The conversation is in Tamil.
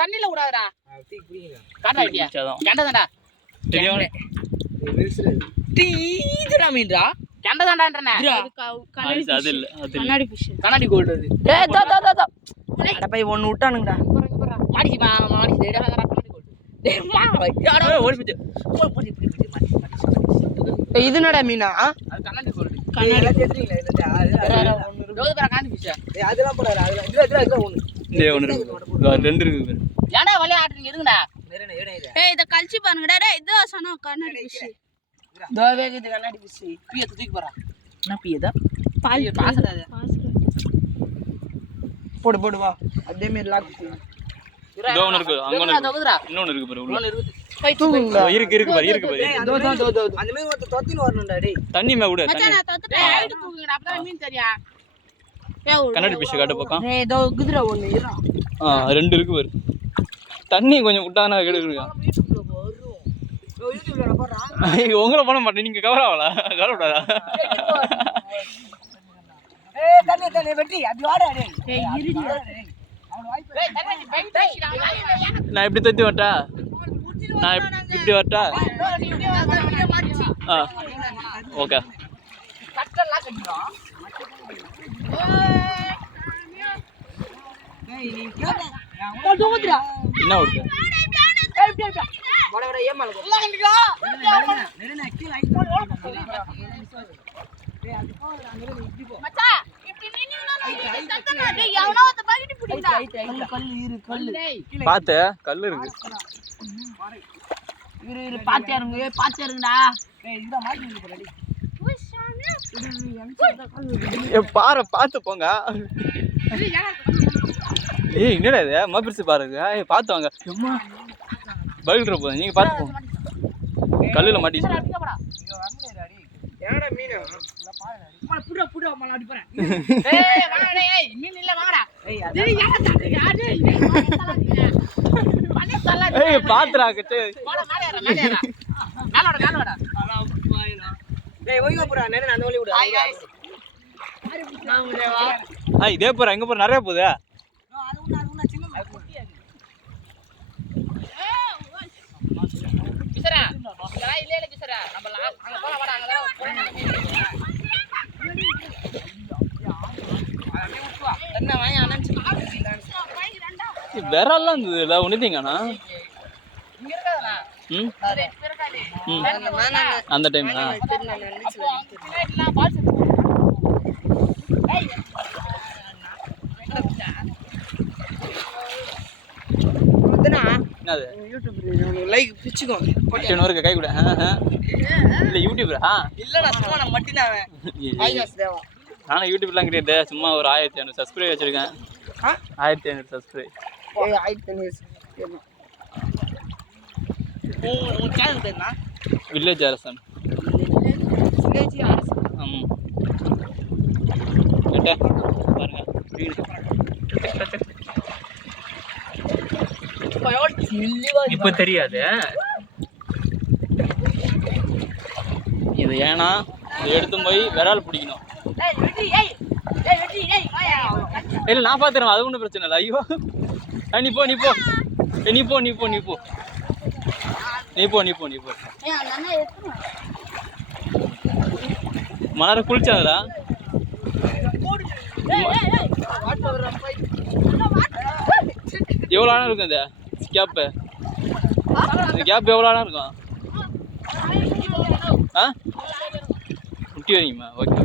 தண்ணில விடாதடா. காட்டா ஐடியா. கண்டதான்டா. தெரியும். டீதுடா மீன்டா. கண்டதான்டான்றனே. அது இல்ல. கண்ணாடி ஃபிஷ். கண்ணாடி கோல்ட் அது. ஏய் தோ. அட போய் ஒன்னு விட்டானுங்கடா. மாடிசி டேடா கண்ணாடி கோல்ட். டேய் மா யாரோ ஓடி போச்சு. போடி ஏய் இது என்னடா மீனா? அது கண்ணாடி கோல்ட். கண்ணாடி கேட்றீங்களா இந்த? டோது பர காந்தி ஃபிஷ். ஏய் அதெல்லாம் போடாத. அதெல்லாம் இதுல ஒன்னு. டேய் ஒன்னு இருக்கு. ரெண்டு இருக்கு. ஏன்டா வலைய ஆட்றீங்க இருங்கடா. ஏய் இத கழிச்சு பாருங்கடா. டேய் இது சொன்னா கண்ணாடி ஃபிஷ். தோவேகுது கண்ணாடி ஃபிஷ். பிய தூக்கி போறா. என்ன பியதா? பால் பாசடா அது. போடு வா. அதே மாதிரி லாக் பண்ணு. இதோ ஒன்னு இருக்கு. அங்க ஒன்னு தோகுதுடா. இன்னொன்னு இருக்கு பாரு. இன்னொன்னு இருக்குது. தூங்குங்க. இருக்கு பாரு. தோ. அந்த மாதிரி ஒருத்த தொத்தின்னு வரணும்டா டேய். தண்ணி மே விடு. மச்சான் நான் தொத்துட்டேன். ஹைட் தூக்குங்கடா. அப்பதான் மீன் தெரியும். கண்ணாடி ஃபிஷ் காட்ட பக்கம். ஏய் தோ குதிரை ஒன்னு இறா. ரெண்டு இருக்கு பாரு. தண்ணி கொஞ்சம் விட்டானா கெடுக்குங்க. யூடியூப்ல போறா. உங்கள பண்ண மாட்டேன். நீங்க கவர் ஆவல. கவரப்படாதா? ஏய் தண்ணி வெட்டி அப்படி வாடா டேய். ஏய் இருடி. டேய் தண்ணி பைட் பேசிடா. நான் இப்படி தத்தி வரட்டா? நான் இப்படி வரட்டா? ஓகே. கட்டலாம் கட்டிடும். ஏய் நீ கேளு. என்ன வருது? வட ஏமால போ. நெருனா கீழ ஐ போ. ஏய் அது போடா நெருனா இப்படி போ. மச்சான் இப்படி நின்னு தத்தனா டேய் எவனோ ஒருத்த பாக்கெட் புடிடா. கல்லு. பாத்து கல்லு இருக்கு. இரு பாத்தியாருங்கடா. ஏய் இத மாட்டிட்டு போடா டேய். பாறை பார்த்து போங்க. ஏய் என்னடா இது மபிர்சி பாருங்க. ஏய் பார்த்து வாங்க. அம்மா பல்ட்ற போங்க. நீங்க பார்த்து போங்க. கல்லுல மாட்டிச்சு. ஏடா மீன் மல புடா மல அடி போறேன். ஏய் வாடா டேய் மீன் இல்ல வாடா. ஏய் டேய் யாரா தட்டு யாரு பண்ணி தள்ளாத. ஏய் பாத்துடா கிட்ட. போடா மேலேடா. மேலோட. டேய் ஓய்வா போடா நேரா அந்த வழி விடு. நான் உடேவா. இதே போற எங்க போற நிறைய போகுது. அது உன்ன சின்னது குட்டியா இருக்கு. கிசரா இதெல்லாம் இல்ல கிசரா. நம்ம அங்க போற வாடா அங்க தான் போறேன். என்ன வாங்க அனன்ஸ் வேறெல்லாம் இருந்ததுல ஒண்ணுதீங்கண்ணா. இங்க இருக்காதா? அந்த டைம் சின்னலாம் பால் செட். ஏய் அதனா என்னது யூடியூப்ல லைக் பிச்சுக்கோ. கொட்டினோருக்கு கை கூட. இல்ல யூடியூப்ரா? இல்லடா சும்மா நான் மட்டினாவே. ஐயாஸ் தேவா. நானும் யூடியூப்லாம் கிடையாது. சும்மா ஒரு 1500 சப்ஸ்கிரைப் வச்சிருக்கேன். 1500 சப்ஸ்கிரைப். ஏய் 1500. உன் சேனல் பேர் என்ன? வில்லேஜ் அரசன். வில்லேஜ் அரசன். கேட்ட பாருங்க. இப்ப தெரியாது இது. ஏன்னா இதை எடுத்து போய் விரால் பிடிக்கணும். இல்ல நான் பாத்துறேன். அது ஒன்றும் பிரச்சனை இல்லை. ஐயோ நீ போ. மலர குளிச்சாதா? எவ்வளோ ஆழம் இருக்கும் இந்த கேப்பு? இந்த கேப் எவ்வளோ ஆழம் இருக்கும்? முட்டி வைங்கம்மா. ஓகே